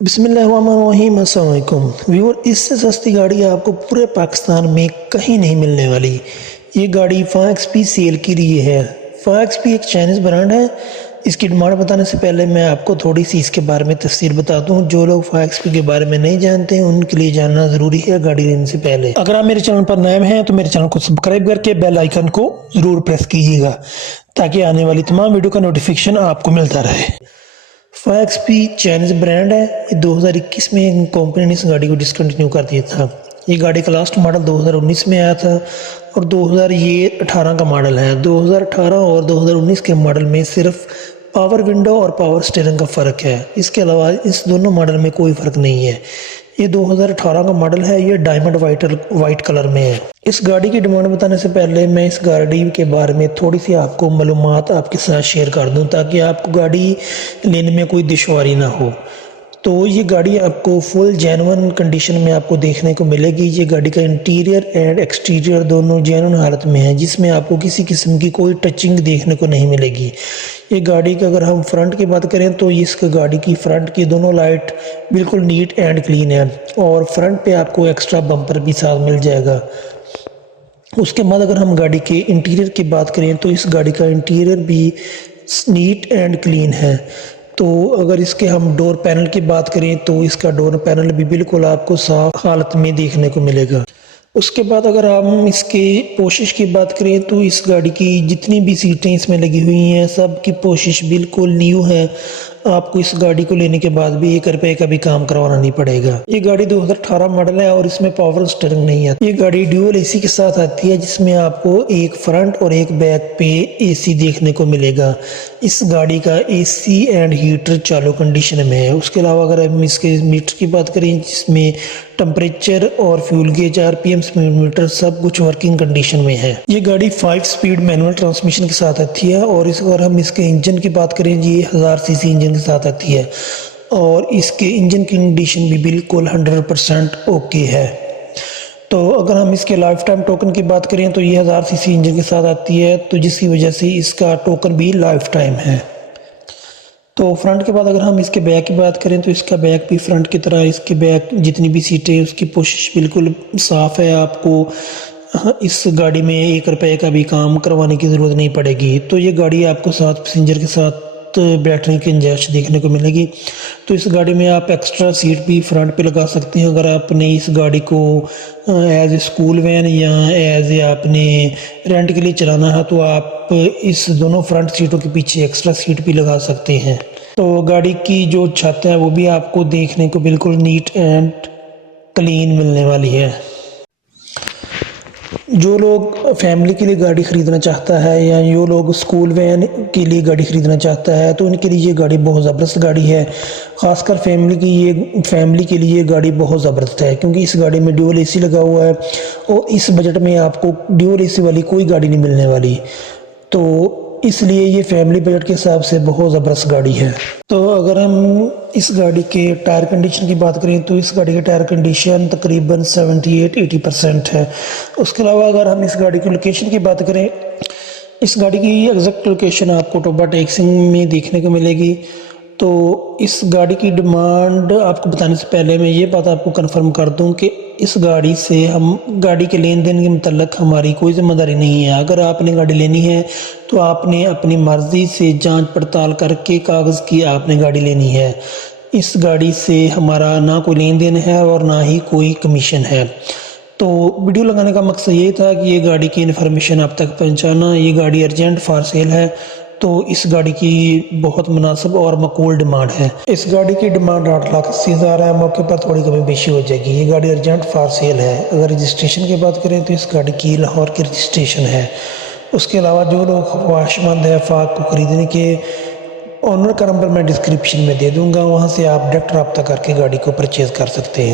بسم اللہ الرحمن الرحیم۔ السلام علیکم ویور، اس سے سستی گاڑی آپ کو پورے پاکستان میں کہیں نہیں ملنے والی۔ یہ گاڑی فائیکس پی سیل کے لیے ہے۔ فائیکس پی ایک چائنیز برانڈ ہے۔ اس کی ڈیمانڈ بتانے سے پہلے میں آپ کو تھوڑی سی اس کے بارے میں تفصیل بتاتا ہوں۔ جو لوگ فائیکس پی کے بارے میں نہیں جانتے ہیں ان کے لیے جاننا ضروری ہے گاڑی لینے سے پہلے۔ اگر آپ میرے چینل پر نئے ہیں تو میرے چینل کو سبسکرائب کر کے بیل آئیکن کو ضرور پریس کیجیے گا تاکہ آنے والی تمام ویڈیو کا نوٹیفیکیشن آپ کو ملتا رہے۔ فائیکس پی چائنیز برانڈ ہے۔ 2021 میں کمپنی نے اس گاڑی کو ڈسکنٹینیو کر دیا تھا۔ یہ گاڑی کا لاسٹ ماڈل 2019 میں آیا تھا اور 2018 کا ماڈل ہے۔ 2018 اور 2019 کے ماڈل میں صرف پاور ونڈو اور پاور سٹیئرنگ کا فرق ہے۔ اس کے علاوہ اس دونوں ماڈل میں کوئی فرق نہیں ہے۔ یہ 2018 کا ماڈل ہے۔ یہ ڈائمنڈ وائٹ کلر میں ہے۔ اس گاڑی کی ڈیمانڈ بتانے سے پہلے میں اس گاڑی کے بارے میں تھوڑی سی آپ کو معلومات آپ کے ساتھ شیئر کر دوں تاکہ آپ کو گاڑی لینے میں کوئی دشواری نہ ہو۔ تو یہ گاڑی آپ کو فل جینون کنڈیشن میں آپ کو دیکھنے کو ملے گی۔ یہ گاڑی کا انٹیریئر اینڈ ایکسٹیریئر دونوں جینون حالت میں ہے، جس میں آپ کو کسی قسم کی کوئی ٹچنگ دیکھنے کو نہیں ملے گی۔ یہ گاڑی کا اگر ہم فرنٹ کی بات کریں تو اس گاڑی کی فرنٹ کی دونوں لائٹ بالکل نیٹ اینڈ کلین ہے اور فرنٹ پہ آپ کو ایکسٹرا بمپر بھی ساتھ مل جائے گا۔ اس کے بعد اگر ہم گاڑی کے انٹیریئر کی بات کریں تو اس گاڑی کا انٹیریئر بھی نیٹ اینڈ کلین ہے۔ تو اگر اس کے ہم ڈور پینل کی بات کریں تو اس کا ڈور پینل بھی بالکل آپ کو صاف حالت میں دیکھنے کو ملے گا۔ اس کے بعد اگر ہم اس کی پوشش کی بات کریں تو اس گاڑی کی جتنی بھی سیٹیں اس میں لگی ہوئی ہیں سب کی پوشش بالکل نیو ہے۔ آپ کو اس گاڑی کو لینے کے بعد بھی 1 روپے کا بھی کام کروانا نہیں پڑے گا۔ یہ گاڑی 2018 ماڈل ہے اور اس میں پاور سٹیئرنگ نہیں آتی۔ یہ گاڑی ڈیول اے سی کے ساتھ آتی ہے جس میں آپ کو ایک فرنٹ اور ایک بیک پہ اے سی دیکھنے کو ملے گا۔ اس گاڑی کا اے سی اینڈ ہیٹر چالو کنڈیشن میں ہے۔ اس کے علاوہ اگر ہم اس کے میٹر کی بات کریں جس میں ٹمپریچر اور fuel gauge RPM speedometer سب کچھ ورکنگ کنڈیشن میں ہے۔ یہ گاڑی 5 سپیڈ مینول ٹرانسمیشن کے ساتھ آتی ہے اور اگر ہم اس کے انجن کی بات کریں یہ 1000 cc انجن کے ساتھ آتی ہے اور اس کے انجن کی کنڈیشن بھی بالکل 100% اوکے ہے۔ تو اگر ہم اس کے لائف ٹائم ٹوکن کی بات کریں تو یہ 1000 cc انجن کے ساتھ آتی ہے تو جس کی وجہ سے اس کا ٹوکن بھی لائف ٹائم ہے۔ تو فرنٹ کے بعد اگر ہم اس کے بیک کی بات کریں تو اس کا بیک بھی فرنٹ کی طرح اس کے بیک جتنی بھی سیٹیں اس کی پوشش بالکل صاف ہے۔ آپ کو اس گاڑی میں 1 روپے کا بھی کام کروانے کی ضرورت نہیں پڑے گی۔ تو یہ گاڑی آپ کو ساتھ پیسنجر کے ساتھ بیٹھنے کی گنجائش دیکھنے کو ملے گی۔ تو اس گاڑی میں آپ ایکسٹرا سیٹ بھی فرنٹ پہ لگا سکتے ہیں۔ اگر آپ نے اس گاڑی کو ایز اے اسکول وین یا ایز اے آپ نے رینٹ کے لیے چلانا ہے تو آپ اس دونوں فرنٹ سیٹوں کے پیچھے ایکسٹرا سیٹ بھی لگا سکتے ہیں۔ تو گاڑی کی جو چھت ہے وہ بھی آپ کو دیکھنے کو بالکل نیٹ اینڈ کلین ملنے والی ہے۔ جو لوگ فیملی کے لیے گاڑی خریدنا چاہتا ہے یا جو لوگ اسکول وین کے لیے گاڑی خریدنا چاہتا ہے تو ان کے لیے یہ گاڑی بہت زبردست گاڑی ہے۔ خاص کر فیملی کے لیے یہ گاڑی بہت زبردست ہے کیونکہ اس گاڑی میں ڈیول اے سی لگا ہوا ہے اور اس بجٹ میں آپ کو ڈیول اے سی والی کوئی گاڑی نہیں ملنے والی۔ تو اس لیے یہ فیملی بجٹ کے حساب سے بہت زبردست گاڑی ہے۔ تو اگر ہم اس گاڑی کے ٹائر کنڈیشن کی بات کریں تو اس گاڑی کی ٹائر کنڈیشن تقریباً 78-80% ہے۔ اس کے علاوہ اگر ہم اس گاڑی کی لوکیشن کی بات کریں، اس گاڑی کی ایگزیکٹ لوکیشن آپ کو ٹوبا ٹیکسنگ میں دیکھنے کو ملے گی۔ تو اس گاڑی کی ڈیمانڈ آپ کو بتانے سے پہلے میں یہ بات آپ کو کنفرم کر دوں کہ اس گاڑی سے گاڑی کے لین دین کے متعلق ہماری کوئی ذمہ داری نہیں ہے۔ اگر آپ نے گاڑی لینی ہے تو آپ نے اپنی مرضی سے جانچ پڑتال کر کے کاغذ کی آپ نے گاڑی لینی ہے۔ اس گاڑی سے ہمارا نہ کوئی لین دین ہے اور نہ ہی کوئی کمیشن ہے۔ تو ویڈیو لگانے کا مقصد یہ تھا کہ یہ گاڑی کی انفارمیشن آپ تک پہنچانا۔ یہ گاڑی ارجنٹ فار سیل ہے تو اس گاڑی کی بہت مناسب اور معقول ڈیمانڈ ہے۔ اس گاڑی کی ڈیمانڈ 8,80,000 ہے۔ موقع پر تھوڑی کمی بیشی ہو جائے گی۔ یہ گاڑی ارجنٹ فار سیل ہے۔ اگر رجسٹریشن کی بات کریں تو اس گاڑی کی لاہور کی رجسٹریشن ہے۔ اس کے علاوہ جو لوگ خواہشمند ہے فاق کو خریدنے کے، آنر کا نمبر میں ڈسکرپشن میں دے دوں گا، وہاں سے آپ ڈائریکٹ رابطہ کر کے گاڑی کو پرچیز کر سکتے ہیں۔